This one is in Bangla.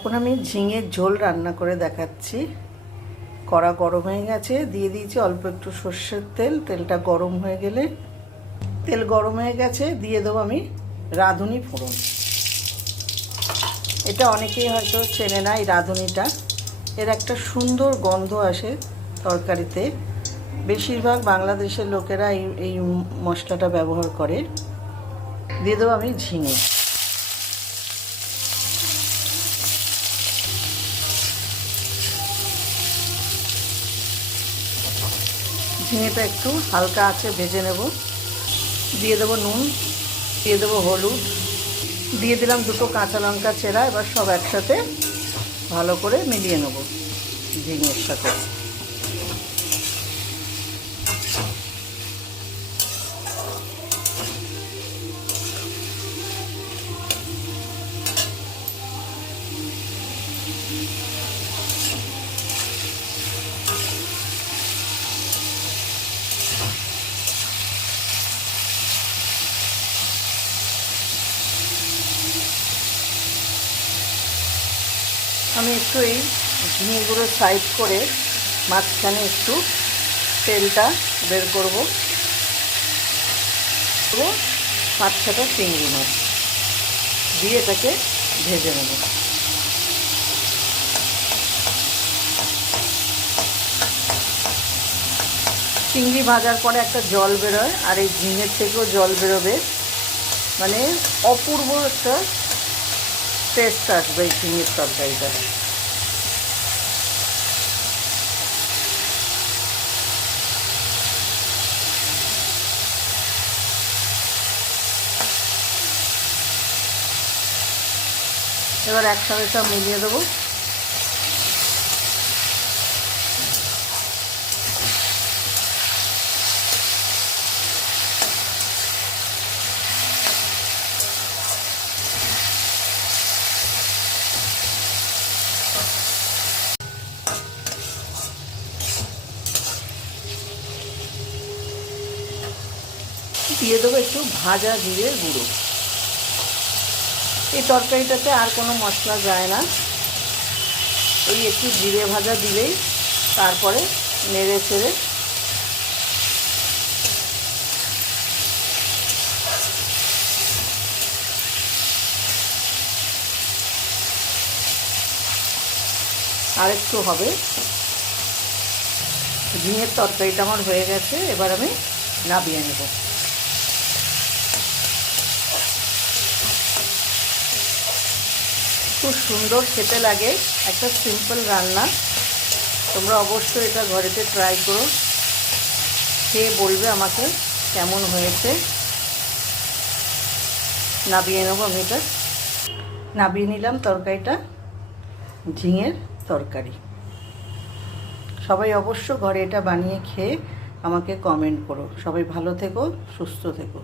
এখন আমি ঝিঙের ঝোল রান্না করে দেখাচ্ছি। কড়া গরম হয়ে গেছে, দিয়ে দিয়েছি অল্প একটু সর্ষের তেল, তেলটা গরম হয়ে গেলে তেল গরম হয়ে গেছে, দিয়ে দেবো আমি রাঁধুনি ফোড়ন। এটা অনেকেই হয়তো চেনে না এই রাঁধুনিটা। এর একটা সুন্দর গন্ধ আসে তরকারিতে। বেশিরভাগ বাংলাদেশের লোকেরা এই এই মশলাটা ব্যবহার করে। দিয়ে দেবো আমি ঝিঙে। ঝিঙেটা একটু হালকা আছে ভেজে নেব। দিয়ে দেবো নুন, দিয়ে দেবো হলুদ, দিয়ে দিলাম দুটো কাঁচা লঙ্কা, চেরা, এবার সব একসাথে ভালো করে মিলিয়ে নেব ঝিঙের সাথে। আমি একটু এই ঝিঙেগুলো সাইড করে মাঝখানে একটু তেলটা বের করব পাঁচ ছটা চিংড়ি মাছ। দিয়ে এটাকে ভেজে নেব। চিংড়ি ভাজার পরে একটা জল বেরোয়, আর এই ঝিঙের থেকেও জল বেরোবে। মানে অপূর্ব একটা টেস্ট আসবে ঝিঙের তরকারিটা। এবার একসাথে সব মিলিয়ে দেবো। দিয়ে দেবো একটু ভাজা জিরে গুঁড়ো। এই তরকারিটাতে আর কোনো মশলা যায় না। এই একটু জিরে ভাজা দিলেই তারপরে নেড়ে চেড়ে আর একটু হবে। ঝিঙের তরকারিটা আমার হয়ে গেছে, এবার আমি নাবিয়ে নেব। খুব সুন্দর খেতে লাগে একটা সিম্পল রান্না। তোমরা অবশ্যই এটা ঘরেতে ট্রাই করো। খেয়ে বলবে আমাকে কেমন হয়েছে? নাবিয়ে নেব আমি এটা। নাবিয়ে নিলাম তরকারিটা, ঝিঙের তরকারি। সবাই অবশ্য ঘরে এটা বানিয়ে খেয়ে আমাকে কমেন্ট করো। সবাই ভালো থেকো, সুস্থ থেকো।